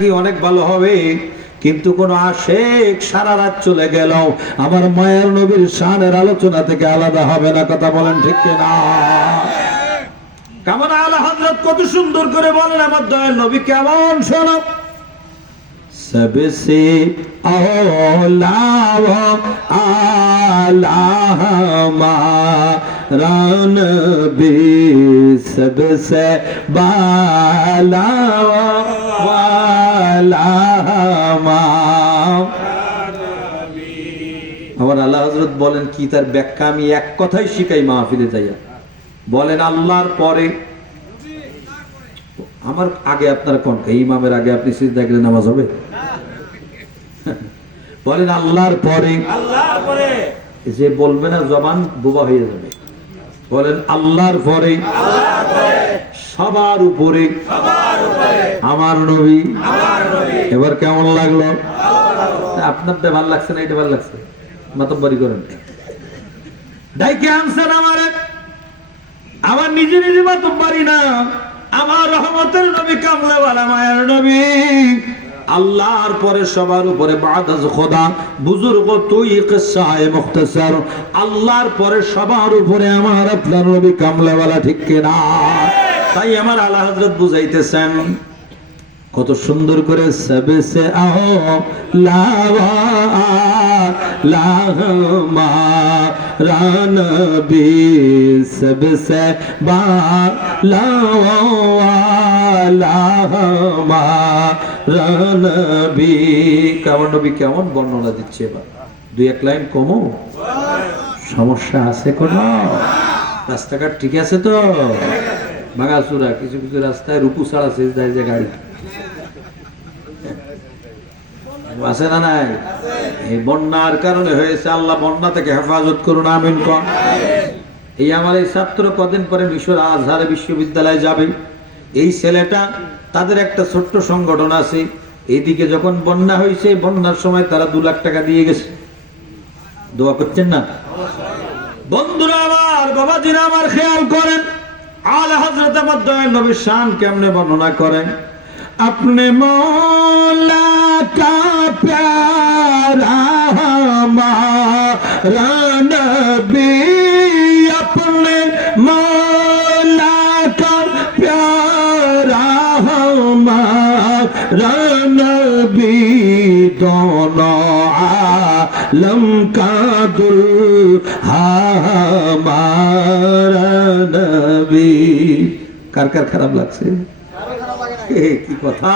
কি অনেক ভালো হবে, কিন্তু কোন আশেক সারা রাত চলে গেল আমার মায়ের নবীর শানের আলোচনা থেকে আলাদা হবে না। কথা বলেন ঠিক কিনা? কেমন আলা হযরত কত সুন্দর করে বলেন আমার দয়াল নবী কেমন, শোনো। सबसे औला आला हमारा नबी, सबसे बाला वाला আমার আল্লাহ হযরত বলেন কি, তার ব্যাখ্যা আমি এক কথাই শিখাই মাহফিলে যাইয়া। বলেন আল্লাহর পরে, আমার আগে আপনার কোন ইমামের আগে আপনি সিজদা করে নামাজ হবে? বলেন আল্লাহর পরে, আল্লাহর পরে যে বলবে না জবান বোবা হয়ে যাবে। বলেন আল্লাহর পরে, আল্লাহর পরে সবার উপরে, সবার উপরে আমার নবী, আমার নবী। এবার কেমন লাগলো? আপনারটা ভালো লাগছে না এটা ভালো লাগছে? মাতব্বরি করেন ডাইকে আনসার আমারে, আমার নিজে নিজে মাতব্বরি না, আমার রহমতের নবী কামলাওয়ালা মায়ের নবী। আল্লাহর পরে সবার উপরে বাদাজ খোদা বুজুর্গ তুই কিসায়ে মুখতাসার, আল্লাহর পরে সবার উপরে আমার আপনার নবী কামলাওয়ালা, ঠিক কিনা? তাই আমার আলা হযরত বুঝাইতেছেন কত সুন্দর করে সবসে আও লাওয়া লাহমা রানবী, সবসে বা লাওয়া লাহমা রানবী। কেমন নবী কেমন বর্ণনা দিচ্ছে, এবার দুই এক লাইন কমো। সমস্যা আছে কোন? রাস্তাঘাট ঠিক আছে তো? ভাঙাচুরা কিছু কিছু রাস্তায় রুকু ছাড়া শেষ যায় যে গাড়ি আছে না নাই? এই বন্যার কারণে হয়েছে, আল্লাহ বন্যা থেকে হেফাজত করুন, আমিন কোন। এই আমার এই ছাত্র কদিন পরে মিশর আজহারে বিশ্ববিদ্যালয়ে যাবে। এই ছেলেটা, তাদের একটা ছোট্ট সংগঠন আছে, এইদিকে যখন বন্যা হয়েছে বন্যার সময় তারা 2 লাখ টাকা দিয়ে গেছে। দোয়া করছেন না বন্ধুরা আমার, বাবাজিরা আমার, খেয়াল করেন আলা হযরত আমার দয়াল নবীর শান কেমনে বর্ণনা করেন। अपने मौला का प्यारा हमारा नबी, अपने मौला का प्यारा हमारा नबी, दोनों आलम का दुल्हा हमारा नबी। কার কার খারাপ লাগছে? কি কথা!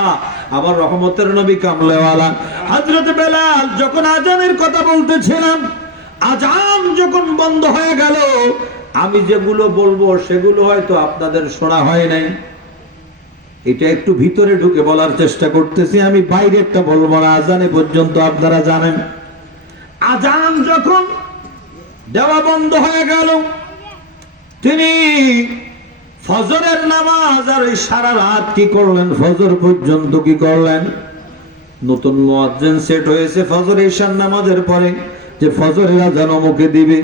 আবার রহমতের নবী কামলেওয়ালা হযরত বেলাল যখন আজানের কথা বলতেছিলাম, আজান যখন বন্ধ হয়ে গেল, আমি যেগুলো বলবো সেগুলো হয়তো আপনাদের শোনা হয় নাই। এটা একটু ভিতরে ঢুকে বলার চেষ্টা করতেছি, আমি বাইরেরটা বলবো না, আজানে পর্যন্ত আপনারা জানেন। আজান যখন দেওয়া বন্ধ হয়ে গেল, তিনি ফজরের নামাজ আর ওই সারা রাত কি করলেন, ফজর পর্যন্ত কি করলেন। নতুন মুয়াজ্জিন সেট হয়েছে ফজর ঈশার নামাজের পরে, যে ফজরের আজান মুখে দিবে।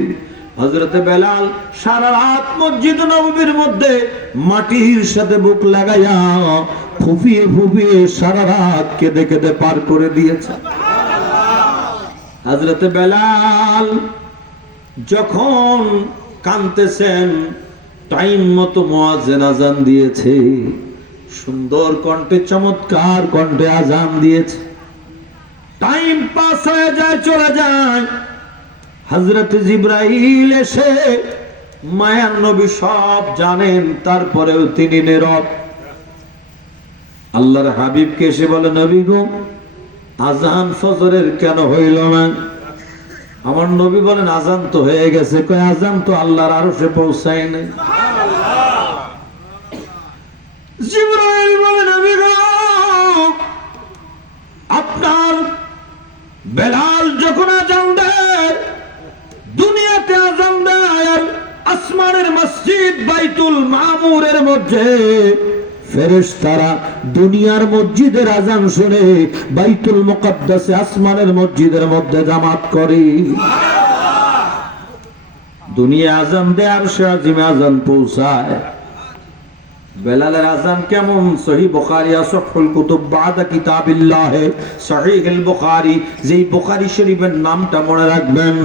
হযরতে বেলাল সারা রাত মসজিদ নববীর মধ্যে মাটির সাথে বুক লাগাইয়া ফুফিয়ে ফুফিয়ে সারা রাত কেঁদে কেঁদে পার করে দিয়েছে। হযরতে বেলাল যখন কাঁদতেছেন, টাইম মতো মুয়াজ্জিন আজান দিয়েছে, সুন্দর কণ্ঠে, চমৎকার কণ্ঠে আজান দিয়েছে। টাইম পাস হয়ে যায়, চলে যায়। হযরত জিবরাইল এসে, মায়ার নবী সব জানেন, তারপরেও তিনি নীরব। আল্লাহর হাবিবকে এসে বলে, নবী গো, আজান ফজরের কেন হইল না? আমার নবী বলেন, আজান তো হয়ে গেছে। কয়, আজান তো আল্লাহর আরশে পৌঁছায় নাই। জিবরাইল বলে, নবী গো, আপনার বেলাল যখন আজান দেয়, দুনিয়াতে আজান দেয়, আর আসমানের মসজিদ বাইতুল মামুরের মধ্যে ফেরেশতারা দুনিয়ার মসজিদের আজান শুনে বাইতুল মুকদ্দাসে আসমানের মসজিদের মধ্যে জামাত করে। দুনিয়া আজান দেয় আর সে আজিমে আজান পৌঁছায়। বেলালের আজান কেমন? সহিহ বুখারী আসফুল কুতুব বাদা কিতাবিল্লাহ সহিহুল বুখারী, যেই বুখারী শরীফের নামটা মনে রাখবেন,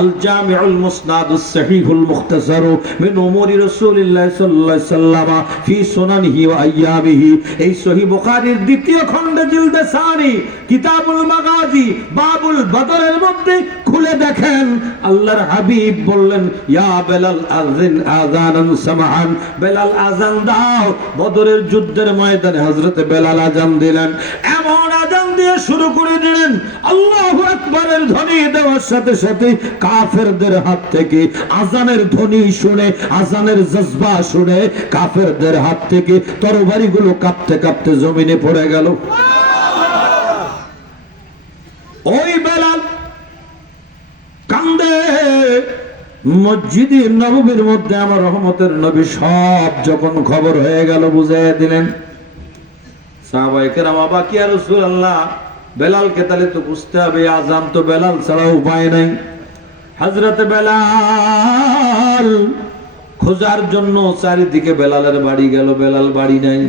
আল জামিউল মুসনাদুস সহিহুল মুখতাসার মিন উমুরি রাসূলিল্লাহ সাল্লাল্লাহু আলাইহি ওয়াসাল্লাম ফি সুনানিহি ওয়া আইয়ামিহি। এই সহিহ বুখারীর দ্বিতীয় খণ্ডে জিলদে সানি কিতাবুল মাগাজি বাবুল বদরের মধ্যে খুলে দেখেন, আল্লাহর হাবিব বললেন, ইয়া বেলাল আযিন আযানান সামাআন, বেলাল আযান দাও। বদরের যুদ্ধের ময়দানে হযরত বেলাল আযান দিলেন, এমন আযান দিয়ে শুরু করে দিলেন, আল্লাহু আকবারের ধ্বনি দেওয়ার সাথে সাথে কাফেরদের হাত থেকে আযানের ধ্বনি শুনে, আযানের জজবা শুনে কাফেরদের হাত থেকে তরবারিগুলো কাঁপতে কাঁপতে জমিনে পড়ে গেল। ওই বেলাল কান্দে। মসজিদে নববীর মধ্যে আমার রহমতের নবী সব যখন খবর হয়ে গেল বুঝাইয়া দিলেন। সাহাবায়ে কেরাম, অবাক, ইয়া রাসূলুল্লাহ, বেলালকে তাহলে তো বুঝতে হবে, আযান তো বেলাল ছাড়া উপায় নাই। হযরত বেলাল খোঁজার জন্য চারিদিকে বেলালের বাড়ি গেল, বেলাল বাড়ি নাই।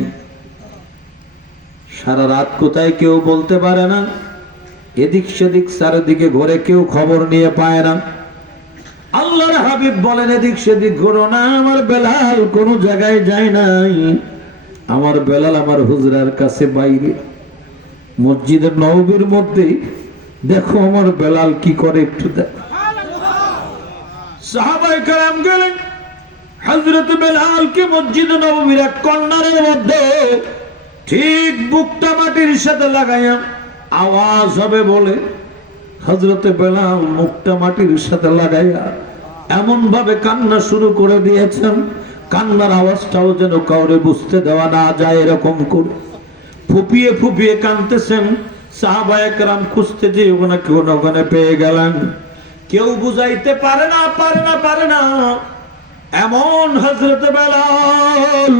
সারা রাত কোথায় কেউ বলতে পারে না, এদিক সেদিক চারিদিকে ঘুরে কেউ খবর নিয়ে পায় না। আল্লাহর হাবিব বলেন, এদিক সেদিক ঘুরো না, আমার বেলাল কোনো জায়গায় যায় নাই। আমার বেলাল আমার হুজরার কাছে বাইরে মসজিদের নববীর মধ্যে, দেখো আমার বেলাল কি করে একটু দেখো। সাহাবায়ে কেরাম গেলেন, হযরত বেলালকে মসজিদ নববীর এক কর্নারের মধ্যে ঠিক বুকটা মাটির সাথে লাগাইয়া আওয়াজ হবে বলে হযরত বেলাল মুখটা মাটির সাথে লাগাইয়া এমন ভাবে কান্না শুরু করে দিয়েছেন, কান্নার আওয়াজটাও যেন কাউরে বুঝতে দেওয়া না যায়, এরকম করে ফুপিয়ে ফুপিয়ে কাঁদতেছেন। সাহাবায়ে কেরাম খুঁজতে যে ওখানে পেয়ে গেলেন, কেউ বুঝাইতে পারে না। এমন হযরত বেলাল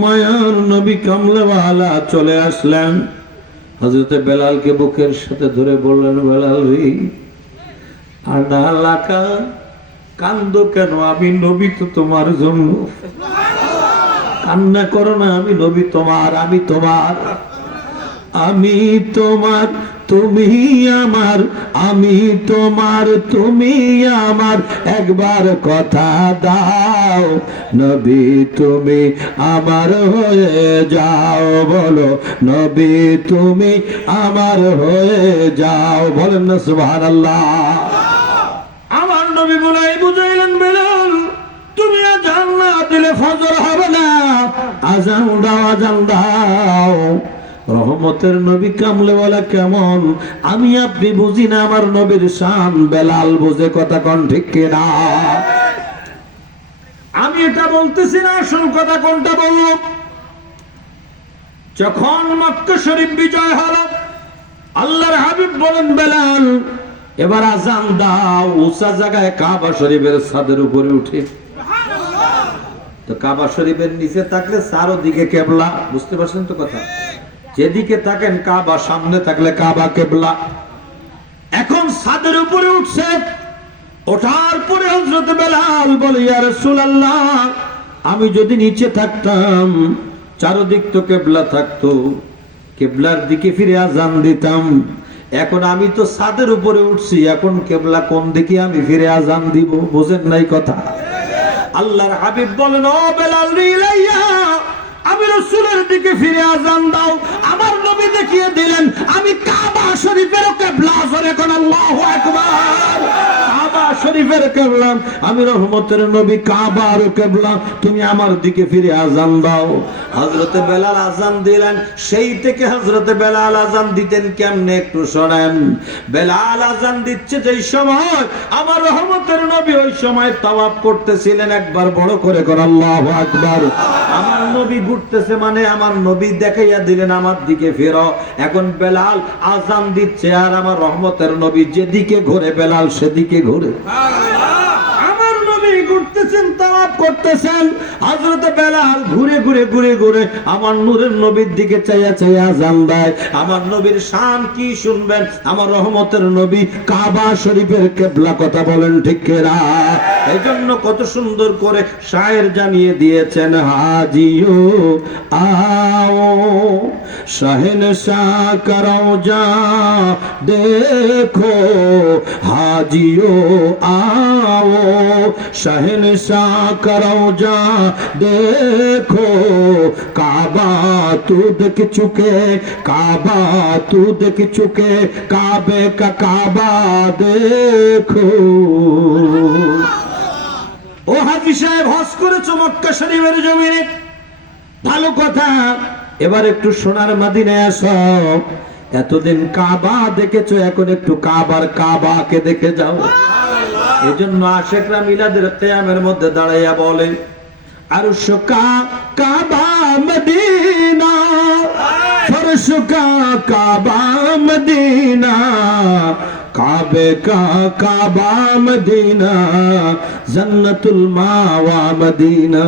মায়ার নবী কামলেওয়ালা চলে আসলেন। হযরত বেলালকে বুকের সাথে ধরে বললেন, বেলাল রে, আনা লাকা, কান্দো কেন? আমি নবী তো তোমার জন্য। কান্না করো না, আমি নবী তোমার, আমি তোমার, আমি তোমার, তুমি আমার, আমি তোমার, তুমি আমার, একবার কথা দাও নবী তুমি আমার হয়ে যাও, বলো নবী তুমি আমার হয়ে যাও, বলেন না সুবহানাল্লাহ। আমার নবী বলাই বুঝাইলেন, বেলাল তুমি আযান না দিলে ফজর হবে না, আযান দাও, আযান দাও। রহমতের নবী কামলেওয়ালা কেমন আমি আপনি বুঝি না, আমার নবীর শান বেলাল বুঝে, কথা কোন ঠিক কিনা? আমি এটা বলতেছি না, আসল কথা কোনটা বলবো। যখন মক্কা শরীফ বিজয় হলো, আল্লাহর হাবিব বলেন, বেলাল এবার আযান দাও। উঁচা জায়গায় কাবা শরীফের ছাদের উপরে উঠে, তো কাবা শরীফের নিচে থাকলে চারদিকে কেবলা, বুঝতে পারছেন তো কথা? যেদিকে থাকেন কাবা, সামনে থাকলে কাবা কেবলা। এখন ছাদের উপরে উঠছে, ওঠার পরে হযরত বেলাল বলে, ইয়া রাসূলুল্লাহ, আমি যদি নিচে থাকতাম চারদিক তো কেবলা থাকতো, কেবলার দিকে ফিরে আযান দিতাম। এখন আমি তো ছাদের উপরে উঠছি, এখন কেবলা কোন দিকে আমি ফিরে আযান দিব? বুঝেন নাই কথা? আল্লাহর হাবিব বলেন, ও বেলাল রিলাইয়া, আমি রাসূলের দিকে ফিরে আযান দাও। আমার নবী দেখিয়ে দিলেন, আমি কাবা শরীফের কিবলা, জোরে কোন আল্লাহু আকবার। কাবা শরীফের কিবলা, আমি রহমতের নবী কাবার কিবলা, তুমি আমার দিকে ফিরে আযান দাও। হযরত বেলাল আযান দিলেন। সেই থেকে হযরত বেলাল আযান দিতেন কেমনে একটু শোনেন। বেলাল আযান দিচ্ছে যেই সময়, আমার রহমতের নবী ওই সময় তাওয়াফ করতেছিলেন। একবার বড় করে কোন আল্লাহু আকবার। আমার নবী ঘুরতেছে, মানে আমার নবী দেখাইয়া দিলেন আমার দিকে ফেরো। এখন বেলাল আযান দিচ্ছে, আর আমার রহমতের নবী যেদিকে ঘুরে বেলাল সেদিকে ঘুরে। আমার নবী ঘুরতেছেন, তাওয়াফ আলাপ করতেছেন। হযরত বেলাল ঘুরে ঘুরে ঘুরে ঘুরে আমার নূরের নবীর দিকে চাইয়া চাইয়া আযান দেয়। আমার নবীর শান কি শুনবেন? আমার রহমতের নবী কাবা শরীফের কিবলা, কথা বলেন ঠিক কিনা? এইজন্য কত সুন্দর করে শায়ের জানিয়ে দিয়েছেন, হাজিও आओ शहनशाह कराओ जा देखो, हाजियो आओ शहनशाह कराओ जा देखो, काबा तू देख चुके, काबा तू देख चुके, काबे का काबा देखो। ও হাজী সাহেব হজ করেছো মক্কা শরীফের জমিনে, ভালো কথা। এবার একটু সোনার মদিনায় আসো। এতদিন কাবা দেখেছো, এখন একটু কাবার কাবাকে দেখে যাও। এজন্য আশিকরা মিলাদের কিয়ামের মধ্যে দাঁড়াইয়া বলে, আরশ কা কাবা মদিনা, ফরশ কা কাবা মদিনা, কাবে কা কাবা মদিনা, জান্নাতুল মাওয়া মদিনা।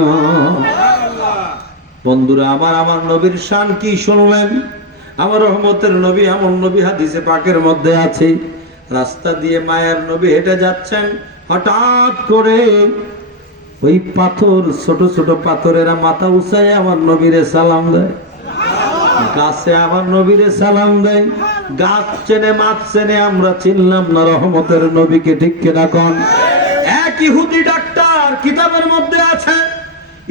বন্ধুরা আমার, আমার নবীর শান কি শুনলেন? আমার রহমতের নবী, আমার নবী হাদিসে পাকের মধ্যে আছে, রাস্তা দিয়ে মায়ের নবী হেঁটে যাচ্ছেন, হঠাৎ করে ওই পাথর, ছোট ছোট পাথরেরা মাথা উঁচায় আমার নবীরে সালাম দেয়। গাছে আমার নবীরে সালাম দেয়। গাছ চেনে মাছ চেনে, আমরা চিনলাম না রহমতের নবীকে, ঠিক কিনা কোন? এক ইহুদি ডাক্তার, কিতাবের মধ্যে আছে,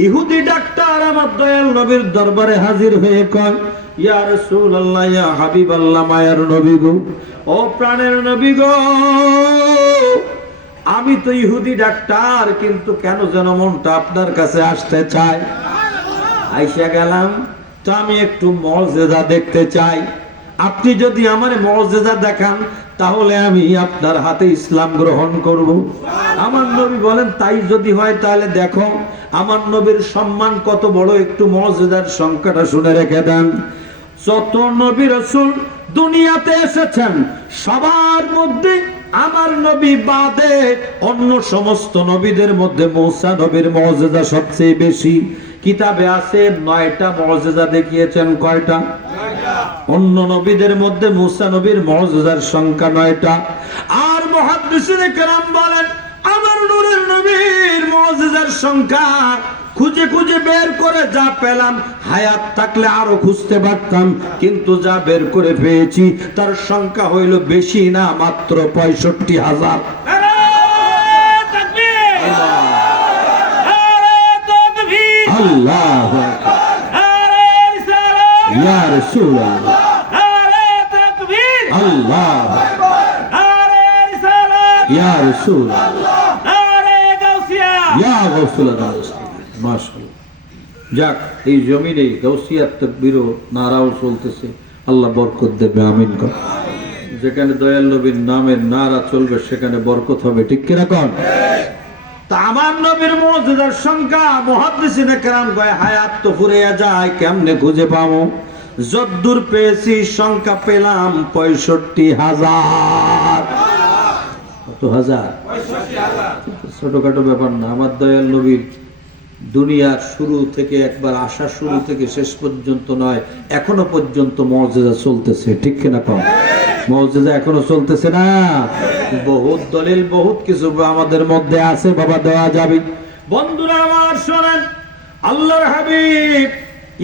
ইহুদি ডাক্তার আমার দয়াল নবীর দরবারে হাজির হয়ে কয়, ইয়া রাসূলুল্লাহ, ইয়া হাবিবাল্লাহ, মায়ের নবী গো, ও প্রাণের নবী গো, আমি তো ইহুদি ডাক্তার, কিন্তু কেন যেন মনটা আপনার কাছে আসতে চায়। আইসা গেলাম তো আমি একটু মুজিজা দেখতে চাই। আপনি যদি আমার মুজিজা দেখান তাহলে আমি আপনার হাতে ইসলাম গ্রহণ করব। আমার নবী বলেন, তাই যদি হয় তাহলে দেখো। আমার নবীর সম্মান কত বড়, একটু মুজিজার সংখ্যাটা শুনে রেখে দেন। যত নবী রাসূল দুনিয়াতে এসেছেন সবার মধ্যে আমার নবী বাদে অন্য সমস্ত নবীদের মধ্যে মূসা নবীর মুজিজা সবচেয়ে বেশি। কিতাবে আছে 9টা মুজিজা দেখিয়েছেন। কয়টা? 9টা। অন্য নবীদের মধ্যে মূসা নবীর মুজিজার সংখ্যা 9টা। আর মুহাদ্দিসিনে কেরাম বলেন, আমার নূরের নবীর মুজিজার সংখ্যা খুঁজে খুঁজে বের করে যা পেলাম, হায়াত থাকলে আরো খুঁজতে পারতাম, কিন্তু যা বের করে পেয়েছি তার সংখ্যা হইল বেশি না, মাত্র 65,000। আল্লাহু আকবার, ইয়া রাসূলুল্লাহ, আল্লাহু আকবার, ইয়া রাসূলুল্লাহ, ইয়া রাসূলুল্লাহ। মাশাআল্লাহ। যাক, এই জমিনে গাউসিয়াত তাকবীর ও নারাও চলতেছে, আল্লাহ বরকত দেবে, আমিন কর। যেখানে দয়াল নবীর নামের নারা চলবে সেখানে বরকত হবে, ঠিক কি না কোন? তা আমার নবীর মুজিজার সংখ্যা মুহাদ্দিসিনে কেরাম কয়, হায়াত তো ফুরিয়ে যায়, কেমনে খুঁজে পাবো? যদ্দূর পেয়েছি সংখ্যা পেলাম 65,000। কত হাজার? 65,000। ছোটখাটো ব্যাপার না। আমার দয়াল নবীর দুনিয়ার শুরু থেকে, একবার আসা শুরু থেকে শেষ পর্যন্ত নয়, এখনো পর্যন্ত মুজিজা চলতেছে, ঠিক কিনা কম? মুজিজা এখনো চলতেছে না? বহুত দলিল, বহুত কিছু আমাদের মধ্যে আছে বাবা, দেওয়া যাবে। বন্ধুরা আমার শোনেন, আল্লাহর হাবিব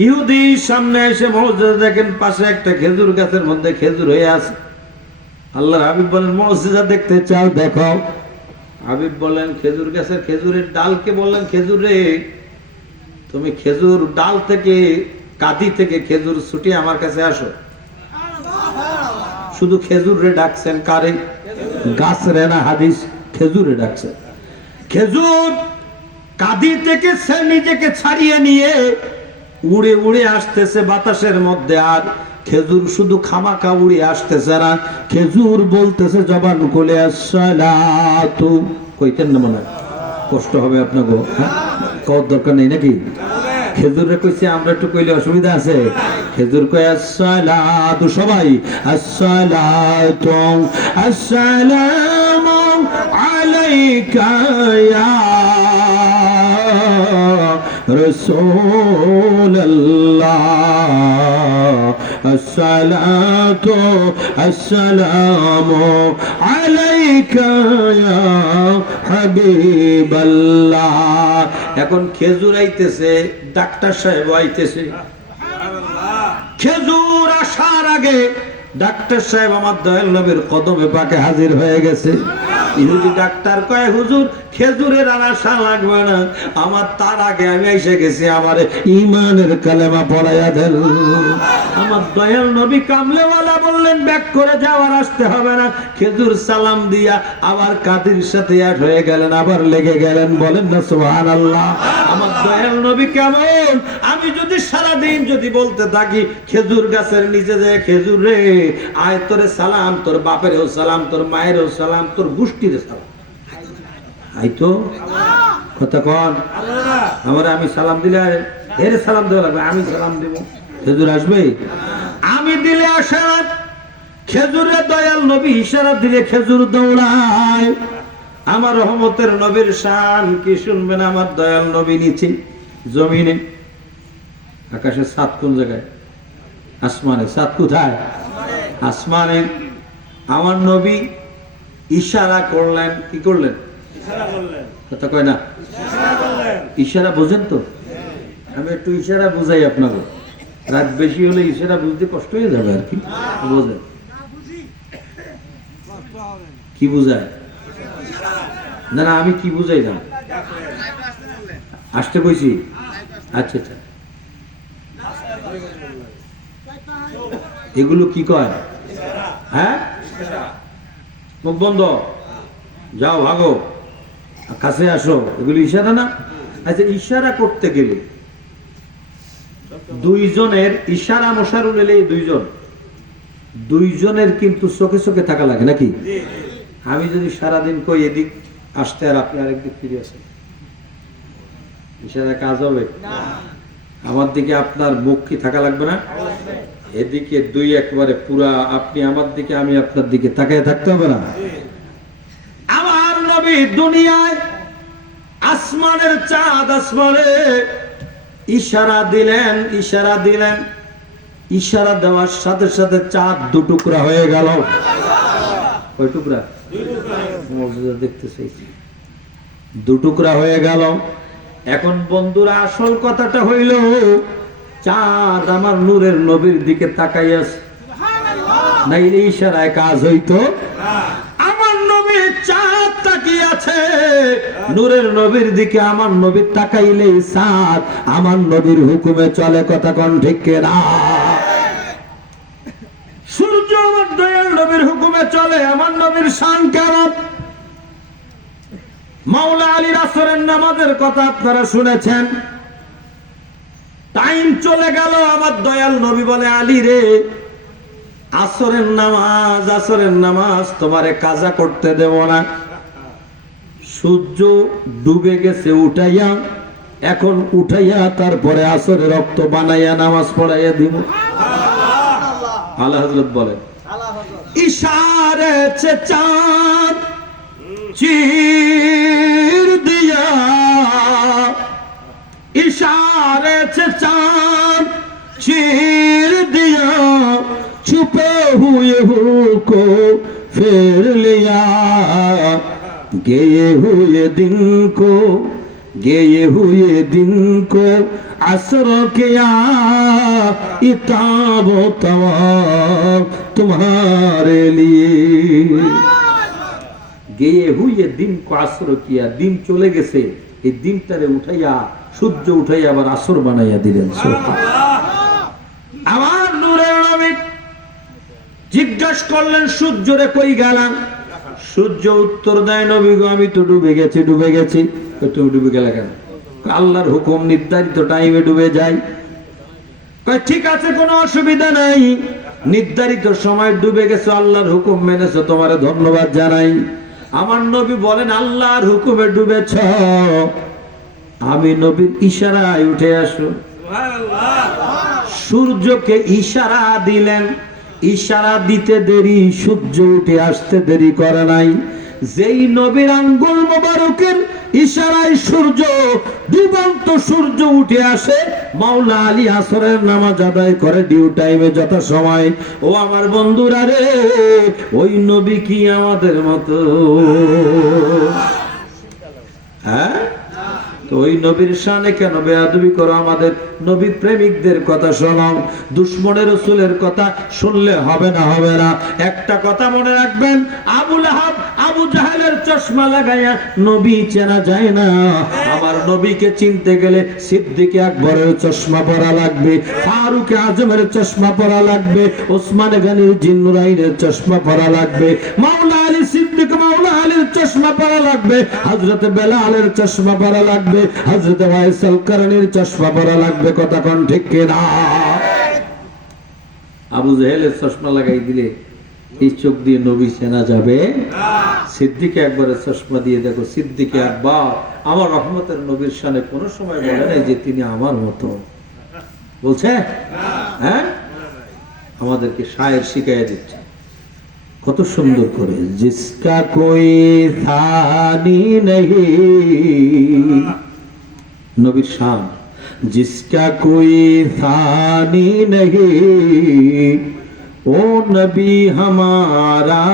ইহুদি সামনে এসে মুজিজা দেখেন, পাশে একটা খেজুর গাছের মধ্যে খেজুর হয়ে আছে। আল্লাহর হাবিব বলেন, মুজিজা দেখতে চাও? দেখো। হাবিব বলেন, খেজুর গাছের খেজুরের ডালকে বললেন, খেজুর রে, তুমি খেজুর ডাল থেকে, কাঁদি থেকে খেজুর ছুটিয়ে আমার কাছে আসো। শুধু খেজুর রে ডাকছেন, কারে? গাছ রে না, হাদিস খেজুরে ডাকছেন। খেজুর কাঁদি থেকে সে নিজেকে ছাড়িয়ে নিয়ে উড়ে উড়ে আসতেছে বাতাসের মধ্যে, আর খেজুর শুধু খামাকা উড়ে আসতেছে না, খেজুর বলতেছে জবান খুলে, আসসালাতু। কইতেন না মনে হয়, কষ্ট হবে আপনাকে, কওয়ার দরকার নেই নাকি? খেজুরে কইছে, আমরা একটু কইলে অসুবিধা আছে? খেজুর কয় আসসালাতু, সবাই আসসালাতু, আসসালামু আলাইকা ইয়া রাসূলুল্লাহ আসসালাতু আসসালামু আলাইকা ইয়া হাবিবাল্লাহ। এখন খেজুর আইতেছে, ডাক্তার সাহেব আইতেছে। খেজুর আসার আগে ডাক্তার সাহেব আমার দয়াল নবীর কদমে পাকে হাজির হয়ে গেছে। ইহুদি ডাক্তার কয়, হুজুর খেজুরের আর আশা লাগবে না, আমার তার আগে আমি এসে গেছি, আমার ঈমানের কালেমা পড়াইয়া দেন। আমার দয়াল নবী কামলেওয়ালা বললেন, ব্যাক করে যাওয়ার আসতে হবে না। খেজুর সালাম দিয়া আবার কাদির সাথে এক হয়ে গেলেন, আবার লেগে গেলেন। বলেন না সুবহানাল্লাহ। আমার দয়াল নবী কেমন, আমি যদি সারাদিন যদি বলতে থাকি খেজুর গাছের নিচে যে খেজুর রে আয়, তোরে সালাম, তোর বাপেরও সালাম, তোর মায়েরও সালাম, তোর গোষ্ঠীর সালাম, আই তো কথা কন আমার, আমি সালাম দিলে এর সালাম দেওয়া লাগবে, আমি সালাম দেব, খেজুর আসবে? আমি দিলে আসে না। খেজুরে দয়াল নবী ইশারা দিলে খেজুর দৌড়ায়। আমার রহমতের নবীর শান কি শুনবেন? আমার দয়াল নবী নিচে জমিনে, আকাশে সাত কোন জায়গায়? আসমানে। সাত কোথায়? আসমানে। আমার নবী ইশারা করলেন। কি করলেন? কথা কয় না, ইশারা বোঝেন তো? আমি একটু ইশারা বুঝাই আপনাকে, রাত বেশি হলে ইশারা বুঝতে কষ্ট হয়ে যাবে আর কি। বোঝেন কি বুঝায়? না না, আমি কি বুঝাই না, আসতে কইছি। আচ্ছা আচ্ছা, এগুলো কি কয়? হ্যাঁ, মুখ বন্ধ, যাও ভাগো, কাছে আসো, এগুলো ইশারা না? আচ্ছা, ইশারা করতে গেলে দুইজনের ইশারা মশারুল এলে দুইজনের কিন্তু চোখে চোখে থাকা লাগে নাকি? আমি যদি সারাদিন কই এদিক আসতে আর আপনি আরেকদিক ফিরে আসেন, ইশারা কাজ হবে? আমার দিকে আপনার মুখ কি থাকা লাগবে না? এদিকে দুই একবারে পুরা, আপনি আমার দিকে, আমি আপনার দিকে তাকায় থাকতে হবে না? আমার নবী দুনিয়ায় আসমানের চাঁদ আসমানে ইশারা দিলেন, ইশারা দিলেন। ইশারা দেওয়ার সাথে সাথে চাঁদ দুটুকরা হয়ে গেল। কয় টুকরা? দেখতে চাইছি, দুটুকরা হয়ে গেল। এখন বন্ধুরা, আসল কথাটা হইল চাঁদ আমার নূরের নবীর দিকে তাকাইয়াছে, না ইশারায় কাজ হইতো? আমার নবী চাঁদ তাকিয়াছে নূরের নবীর দিকে, আমার নবী তাকাইলে চাঁদ আমার নবীর হুকুমে চলে। কথা কোন ঠিক না? সূর্য আমার দয়াল নবীর হুকুমে চলে। আমার নবীর শান কেমন? মাওলা আলীর আসরের নামাজের কথা আপনারা শুনেছেন। টাইম চলে গেল, আমার দয়াল নবী বলে, আলী রে, আসরের নামাজ তোমারে কাজা করতে দেব না। সূর্য ডুবে গেছে উঠাইয়া, এখন উঠাইয়া তারপরে আসরের রক্ত বানাইয়া নামাজ পড়াইয়া দিব। আলা হযরত বলেন, ইশারে সে চাঁদ चीर दिया, इशारे से चांद चीर दिया, छुपे हुए को फेर लिया, गए हुए दिन को असर किया, इताब तवाब तुम्हारे लिए। গেয়ে হুয়ে দিন কো আসর কিয়া, দিন চলে গেছে, এই দিনটারে উঠাইয়া সূর্য উঠাইয়া আবার আসর বানাইয়া দিলেন। আমার নূরের নবী জিজ্ঞাসা করলেন, সূর্যরে কই গেলাম? সূর্য উত্তর দেয়, নবী গো, আমি তো ডুবে গেছি। তুমি ডুবে গেলে কেন? আল্লাহর হুকুম, নির্ধারিত টাইমে ডুবে যাই। ঠিক আছে, কোনো অসুবিধা নাই, নির্ধারিত সময় ডুবে গেছো, আল্লাহর হুকুম মেনেছো, তোমারে ধন্যবাদ জানাই। আমার নবী বলেন, আল্লাহর হুকুমে ডুবেছ, আমি নবীর ইশারায় উঠে আসো। সূর্যকে ইশারা দিলেন, ইশারা দিতে দেরি, সূর্য উঠে আসতে দেরি করে নাই। যেই নবীর আঙ্গুল মোবারকের ইশারায় সূর্য, ডুবন্ত সূর্য উঠে আসে। মাওলা আলী আসরের নামাজ আদায় করে ডিউ টাইমে যথা সময়। ও আমার বন্ধুরা রে, ওই নবী কি আমাদের মতো? হ্যাঁ, তো ওই নবীর শানে কেন বেয়াদবি করো? আমাদের নবী প্রেমিকদের কথা শোনাও, দুশ্মনের রাসূলের কথা শুনলে হবে না, হবে না। একটা কথা মনে রাখবেন, আবু লাহাব আবু জাহেলের চশমা লাগাইয়া নবী চেনা যায় না। আমার নবীকে চিনতে গেলে সিদ্দিক আকবরের চশমা পরা লাগবে, ফারুক আজমের চশমা পরা লাগবে, ওসমান গনির জিন্নুরাইনের চশমা পরা লাগবে, মাওলা আলী সিদ্দিক মাওলা আলীর চশমা পরা লাগবে, হযরত বেলালের চশমা পরা লাগবে, হযরত ওয়াইসাল কারণীর চশমা পরা লাগবে। কথা কোন ঠিক কিনা? আবু জাহেলের চশমা লাগাই দিলে এই চোখ দিয়ে নবী চেনা যাবে? সিদ্দিক আকবরের চশমা দিয়ে দেখো, সিদ্দিক আকবর আমার রহমতের নবীর শানে কোনো সময় বলে নাই যে তিনি আমার মতো। বলছে? হ্যাঁ, আমাদেরকে শায়ের শিখাইয়া দিচ্ছে কত সুন্দর করে, জিসকা কোই থানি নেহি, নবীর শান, জিসকা কোই থানি নেহি ও নবী হামারা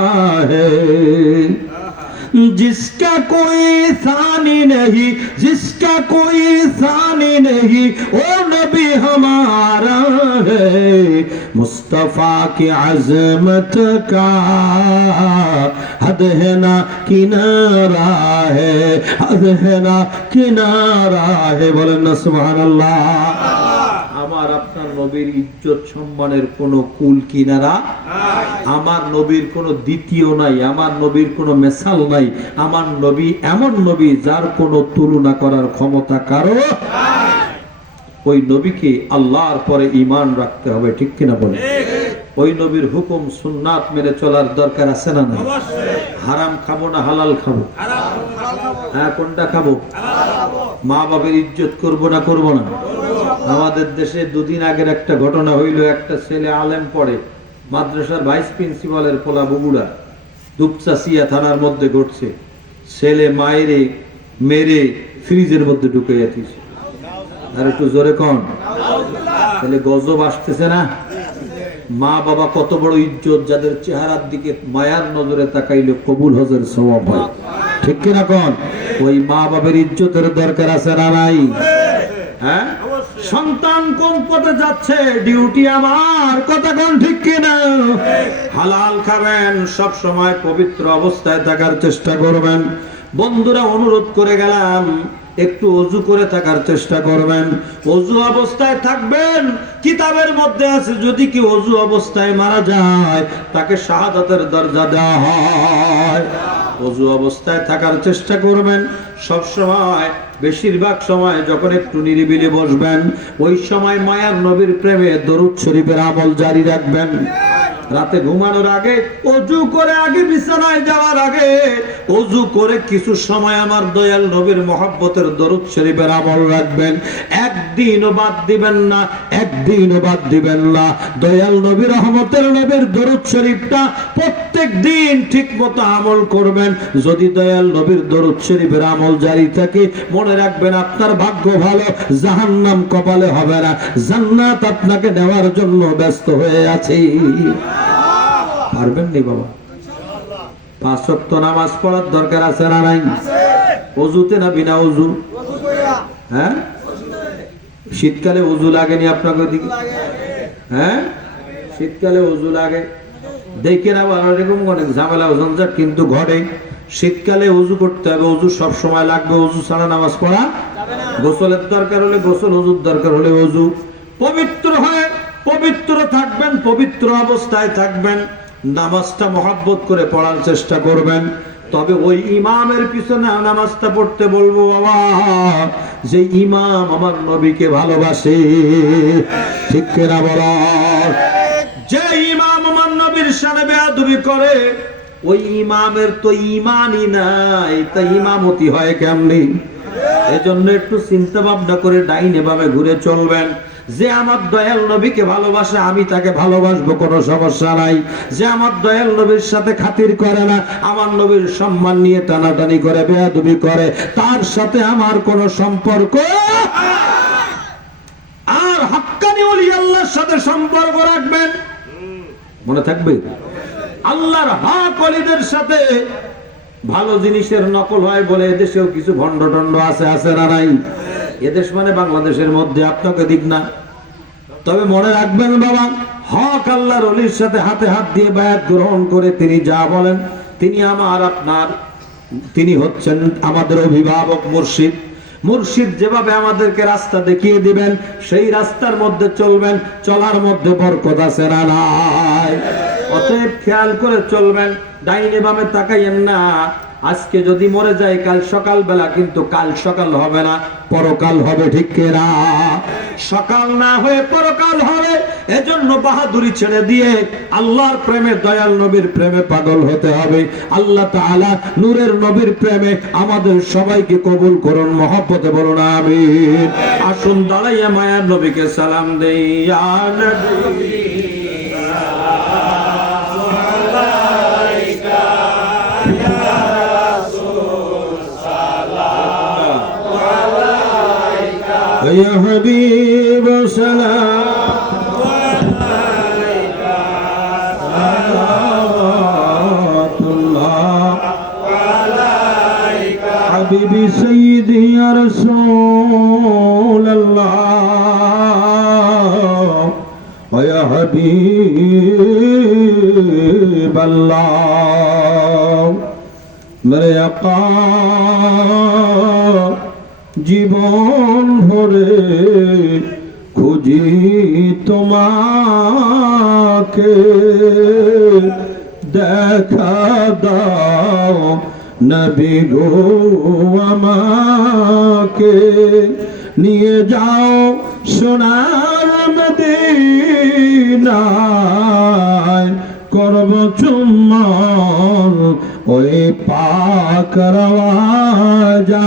হ্যায়, जिसका कोई सानी नहीं, जिसका कोई सानी नहीं, ओ नबी हमारा है, मुस्तफा की अजमत का हद है ना किनारा है, हद है ना किनारा है। बोलें ना सुभान अल्लाह। আমার আপনার নবীর ইজ্জত সম্মানের কোনো কুল কিনারা, আমার নবীর কোনো দ্বিতীয় নাই, আমার নবীর কোনো মেসাল নাই। আমার নবী এমন নবী যার কোনো তুলনা করার ক্ষমতা কারো। ওই নবীকে আল্লাহর পরে ঈমান রাখতে হবে, ঠিক কিনা বলে? ওই নবীর হুকুম সুন্নাত মেনে চলার দরকার আছে না? নাই? হারাম খাবো না হালাল খাবো? হ্যাঁ, কোনটা খাবো? মা বাবার ইজ্জত করবো না করবো না? আমাদের দেশে দুদিন আগের একটা ঘটনা হইল, একটা ছেলে আলেম পড়ে, মাদ্রাসার ভাইস প্রিন্সিপালের পোলা বগুড়া, দুপচাচিয়া থানার মধ্যে ঘটছে। ছেলে মায়েরে মেরে ফ্রিজের মধ্যে ঢুকে যাচ্ছে। আর একটু জোরে কন, তাহলে গজব আসতেছে না? মা বাবা কত বড় ইজ্জত, যাদের চেহারার দিকে মায়ার নজরে তাকাইলে কবুল হজের সওয়াব হয়, ঠিক কিনা কন? ওই মা বাবার ইজ্জতের দরকার আছে না নাই? হ্যাঁ, সন্তান কোন পথে যাচ্ছে, ডিউটি আমার, কথা কোন ঠিক কিনা? হালাল খাবেন, সব সময় পবিত্র অবস্থায় থাকার চেষ্টা করবেন। বন্ধুরা, অনুরোধ করে গেলাম, একটু ওযু করে থাকার চেষ্টা করবেন, ওযু অবস্থায় থাকবেন। কিতাবের মধ্যে আছে, যদি কি ওযু অবস্থায় মারা যায় তাকে শাহাদাতের দরজা দেওয়া হয়। ওযু অবস্থায় থাকার চেষ্টা করবেন সব সময়। বেশিরভাগ সময় যখন একটু নিরিবিলি বসবেন, ওই সময় মায়ার নবীর প্রেমে দরুদ শরীফের আমল জারি রাখবেন। রাতে ঘুমানোর আগে, ওযু করে আগে বিছানায় যাওয়ার আগে ওযু করে কিছু সময় আমার দয়াল নবীর মহব্বতের দরুদ শরীফের আমল রাখবেন। একদিনও বাদ দিবেন না, একদিনও বাদ দিবেন না। দয়াল নবী রহমতের নবীর দরুদ শরীফটা প্রত্যেক দিন ঠিক মতো আমল করবেন। যদি দয়াল নবীর দরুদ শরীফের আমল জারি থাকে, মনে রাখবেন আপনার ভাগ্য ভালো, জাহান্নাম কপালে হবে না, জান্নাত আপনাকে নেওয়ার জন্য ব্যস্ত হয়ে আছে। পারবেন নি বাবা? 5 ওয়াক্ত নামাজ পড়ার দরকার আছে না নাই? ওযুতে না বিনা ওযু? হ্যাঁ, শীতকালে ওযু লাগেনি আপনাকে দিকে? হ্যাঁ, শীতকালে ওযু লাগে। দেখে না এরকম অনেক ঝামেলা ঝঞ্ঝাট কিন্তু ঘটে। শীতকালে ওযু করতে হবে, ওযু সব সময় লাগবে, ওযু ছাড়া নামাজ পড়া গোসলের দরকার হলে গোসল, ওযুর দরকার হলে ওযু। পবিত্র হয়ে পবিত্র থাকবেন, পবিত্র অবস্থায় থাকবেন, নামাজটা মহব্বত করে পড়ার চেষ্টা করবেন। তবে ওই ইমামের পিছনে নামাজটা পড়তে বলবো বাবা, যে ইমাম আমার নবীকে ভালোবাসে, ঠিক কিনা বলো? যে ইমাম আমার নবীর শানে বেয়াদবি করে, ওই ইমামের তো ঈমানই নাই, তা ইমামতি হয় কেমনি? এজন্য একটু চিন্তা ভাবনা করে ডাইনে বামে ঘুরে চলবেন। যে আমার দয়াল নবীকে ভালোবাসে আমি তাকে ভালোবাসবো, কোনো সমস্যা নাই। যে আমার দয়াল নবীর সাথে খাতির করে না, আমার নবীর সম্মান নিয়ে টানাটানি করে, বেয়াদবি করে, তার সাথে আমার কোনো সম্পর্ক। আর হাক্কানি ওলি আল্লাহর সাথে সম্পর্ক রাখবেন, মনে থাকবে আল্লাহর হক ওলিদের সাথে ভালো জিনিসের নকল হয় বলে এদেশেও কিছু ভণ্ড টন্ড আছে, আছে না নাই? এদেশ মানে বাংলাদেশের মধ্যে, আপনাকে দিক না। তবে মনে রাখবেন বাবা, হক আল্লাহর ওলির সাথে হাতে হাত দিয়ে বায়াত গ্রহণ করে তিনি যা বলেন, তিনি আমার আপনার, তিনি হচ্ছেন আমাদের অভিভাবক মুর্শিদ। মুর্শিদ যেভাবে আমাদেরকে রাস্তা দেখিয়ে দিবেন সেই রাস্তার মধ্যে চলবেন, চলার মধ্যে বরকত আছে না নাই? অতএব খেয়াল করে চলবেন, ডাইনে বামে তাকাইয়েন না। আজকে যদি মরে যায় কাল সকাল বেলা, কিন্তু কাল সকাল হবে না, পরকাল হবে, ঠিক কিনা? সকাল না হয়ে পরকাল হবে। এজন্য বাহাদুরি ছেড়ে দিয়ে আল্লাহর প্রেমে, দয়াল নবীর প্রেমে পাগল হতে হবে। আল্লাহ তাআলা নূরের নবীর প্রেমে আমাদের সবাইকে কবুল করুন, মহব্বতে বলুন আমিন। আসুন দাঁড়াইয়া মায়ার নবীকে সালাম দেই। ইয়া নবী يا حبيب سلام عليك صلوات الله عليك حبيبي سيدي يا رسول الله ويا حبيب الله मेरे आका জীবন ভরে খুঁজি তোমাকে, দেখা দাও নবী গো আমাকে, নিয়ে যাও সোনার মদিনায়, করব চুম্বন ওই পাক রওজায়।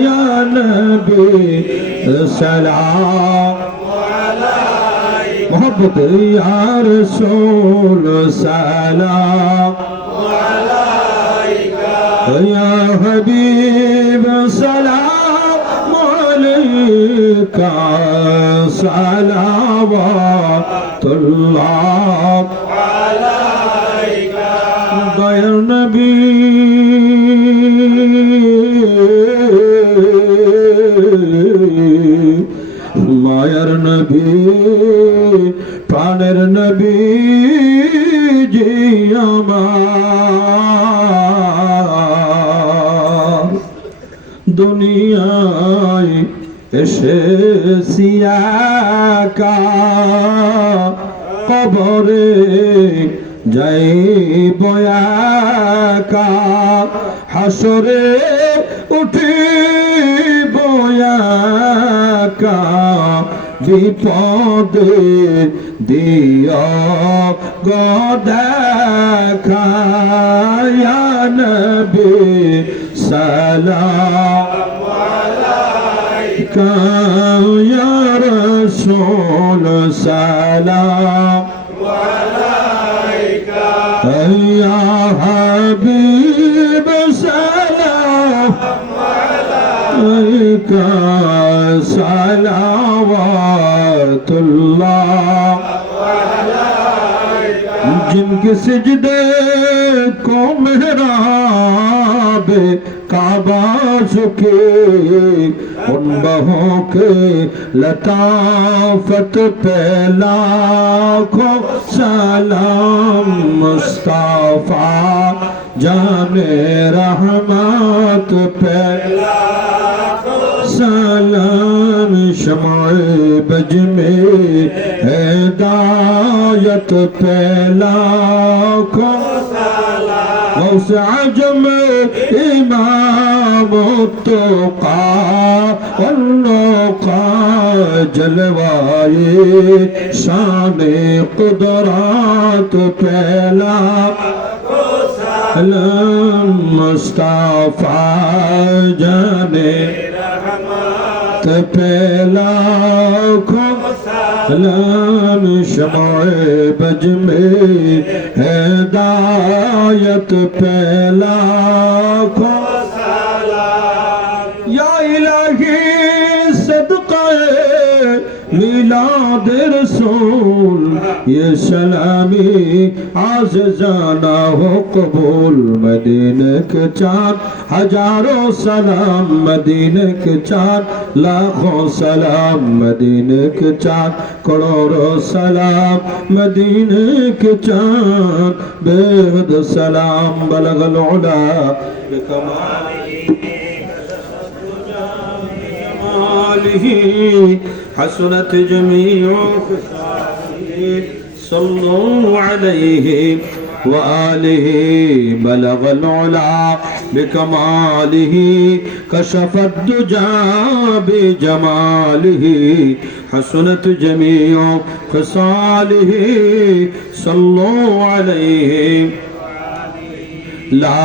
ইয়া নবী সালাম আলাইকা মোহব্বত, ইয়া রাসূল সালাম আলাইকা, ইয়া হাবিব সালাম আলাইকা সালাওয়াতুল্লাহ আলাইকা। দয়াল নবী মায়ার নবী, প্রাণের নবী জি আমার, দুনিয়ায় এসেছি একা, কবরে যাইব একা, হাসরে উঠিব একা, বিপদে দিও গো দেখা। ইয়া নবী সালাম আলাইকা, ইয়া রাসূল সালাম আলাইকা, ইয়া হাবিব সালাম আলাইকা সালাওয়াতুল্লাহ আলাইকা। जिनके सिजदे को मेहराब काबा झुके, उन बहों के लताफत पे लाखों सलाम। मुस्तफा जाने रहमत पे सलाम, शमाए बज में हिदायत पे लाखों सलाम। गौसे आजम इमाम तुका उन्नोका, जलवाए शाने कुदरत पे लाखों सलाम। मुस्तफा जाने पे लाखों सलाम शमए बज में हिदायत पे लाखों सलाम या इलाही सदक़े मिलाद रसूल ये सलामी आज़िज़ाना हो कबूल मदीने के चाँद हजारों सलाम मदीने के चाँद लाखों सलाम मदीने के चाँद करोड़ों सलाम मदीने के चाँद बेहद सलाम बलगल उला बिकमालिही हसनत जमीउ खिसालिही सल्लल्लाहु अलैहि व आलिहि बलगल उला बिकमालिही कशफत दुजा बिजमालिही हसनत जमीउ खिसालिही सल्लल्लाहु अलैहि ला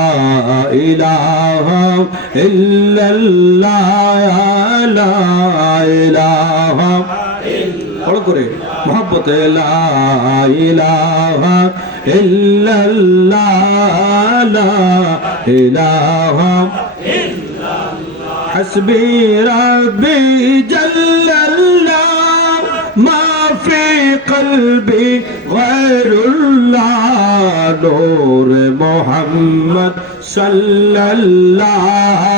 इलाहा इल्लल्लाह ला इलाहा पढ़ करे मोहब्बत ला इलाहा इल्लल्लाह ला इलाहा हस्बी रब्बी जल्लल्लाह मा फी क़ल्बी गैरुल्लाह नूर मोहम्मद सल्लल्लाहु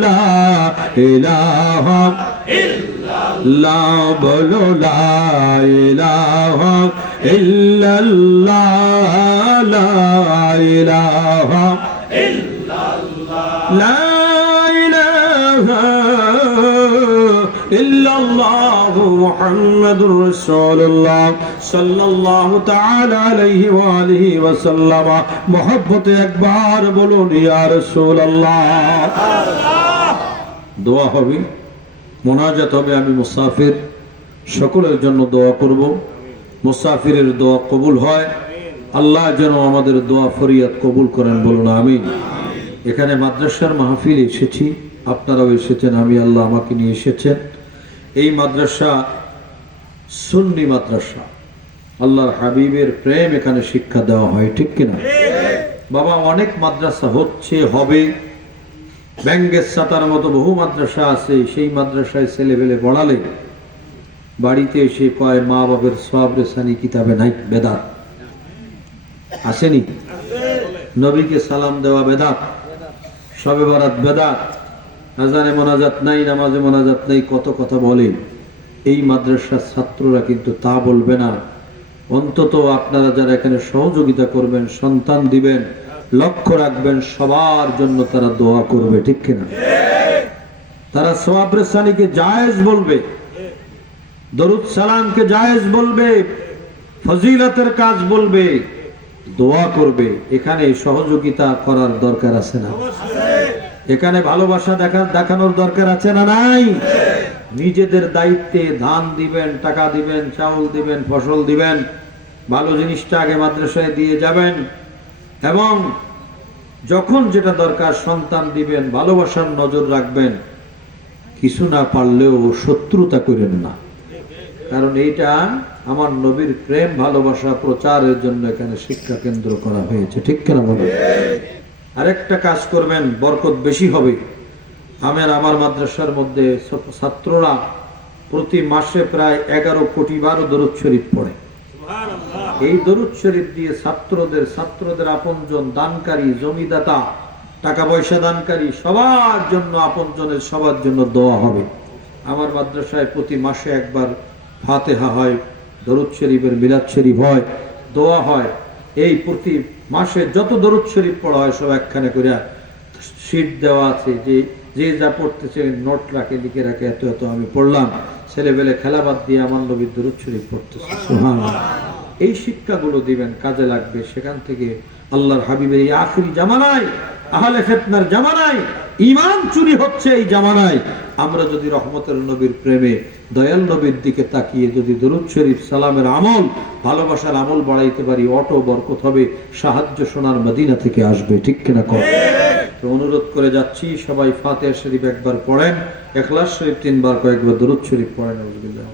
ला इलाहा इल्लल्लाह बोलो ला इलाहा इल्लल्लाह ला इलाहा इल्लल्लाह ला इलाहा इल्लल्लाह मुहम्मदुर रसूलुल्लाह सल्लल्लाहु ताला अलैहि व आलिहि वसल्लम मोहब्बत একবার বলুন ইয়া রাসূলুল্লাহ দোয়া হবে মোনাজাত হবে আমি মুসাফির সকলের জন্য দোয়া করব মুসাফিরের দোয়া কবুল হয় আল্লাহ যেন আমাদের দোয়া ফরিয়াদ কবুল করেন বলুন আমিন এখানে মাদ্রাসার মাহফিল এসেছি আপনারাও এসেছেন আমি আল্লাহ আমাকে নিয়ে এসেছেন এই মাদ্রাসা সুন্নি মাদ্রাসা আল্লাহর হাবিবের প্রেম এখানে শিক্ষা দেওয়া হয় ঠিক কিনা বাবা অনেক মাদ্রাসা হচ্ছে হবে ব্যাঙ্গের ছাতার মতো বহু মাদ্রাসা আছে সেই মাদ্রাসায় ছেলেবেলে পড়ালে বাড়িতে এসে কয় মা বাবার সওয়াব রেসানি কিতাবে নাই বেদাত আসেনি নবীকে সালাম দেওয়া বেদাত শবে বরাত বেদাত আজানে মোনাজাত নাই নামাজে মোনাজাত নাই কত কথা বলে এই মাদ্রাসার ছাত্ররা কিন্তু তা বলবে না অন্তত আপনারা যারা এখানে সহযোগিতা করবেন সন্তান দিবেন লক্ষ্য রাখবেন সবার জন্য তারা দোয়া করবে ঠিক কিনা তারা সওয়াব রেসানিকে জায়েজ বলবে দরুদ সালামকে জায়েজ বলবে ফজিলতের কাজ বলবে দোয়া করবে এখানে সহযোগিতা করার দরকার আছে না এখানে ভালোবাসা দেখানোর দরকার আছে না নাই নিজেদের দায়িত্বে ধান দিবেন টাকা দিবেন চাউল দিবেন ফসল দিবেন ভালো জিনিসটা আগে মাদ্রাসায় দিয়ে যাবেন এবং যখন যেটা দরকার সন্তান দিবেন ভালোবাসার নজর রাখবেন কিছু না পারলেও শত্রুতা করেন না কারণ এইটা আমার নবীর প্রেম ভালোবাসা প্রচারের জন্য এখানে শিক্ষা কেন্দ্র করা হয়েছে ঠিক কিনা বলেন আরেকটা কাজ করবেন বরকত বেশি হবে আমার মাদ্রাসার মধ্যে ছাত্ররা প্রতি মাসে প্রায় 11 কোটি বার দরুদ শরীফ পড়ে এই দরুদ শরীফ দিয়ে ছাত্রদের আপনজন দানকারী জমিদাতা টাকা পয়সা দানকারী সবার জন্য আপনজনের সবার জন্য দোয়া হবে আমার মাদ্রাসায় প্রতি মাসে একবার ফাতিহা হয় দরুদ শরীফের মিলাদ শরীফ হয় দোয়া হয় এই প্রতি মাসে যত দরুদ শরীফ পড়া হয় সব একখানে করে শীট দেওয়া আছে যে যা পড়তেছে নোট রাখে লিখে রাখে এত এত আমি পড়লাম ছেলেবেলে খেলা বাদ দিয়ে আমার নবীর দরুদ শরীফ পড়তেছে সুবহানাল্লাহ এই শিক্ষাগুলো দিবেন কাজে লাগবে সেখান থেকে আল্লাহর হাবিবের এই আখিরি জামানায় আহলে ফিতনার জামানায় ঈমান চুরি হচ্ছে এই জামানায় আমরা যদি রহমতের নবীর প্রেমে দয়াল নবীর দিকে তাকিয়ে যদি দরুদ শরীফ সালামের আমল ভালোবাসার আমল বাড়াইতে পারি অটো বরকত হবে সাহায্য সোনার মদিনা থেকে আসবে ঠিক কিনা কর তো অনুরোধ করে যাচ্ছি, সবাই ফাতিহা শরীফ একবার পড়েন, ইখলাস শরীফ 3 বার, কয়েকবার দরুদ শরীফ পড়েন। আলহামদুলিল্লাহ,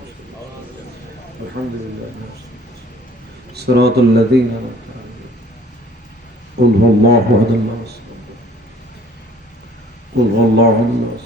আলহামদুলিল্লাহ, সিরাতাল লাযীনা কুল হুয়াল্লাহু আহাদ, কুল হুয়াল্লাহু আহাদ।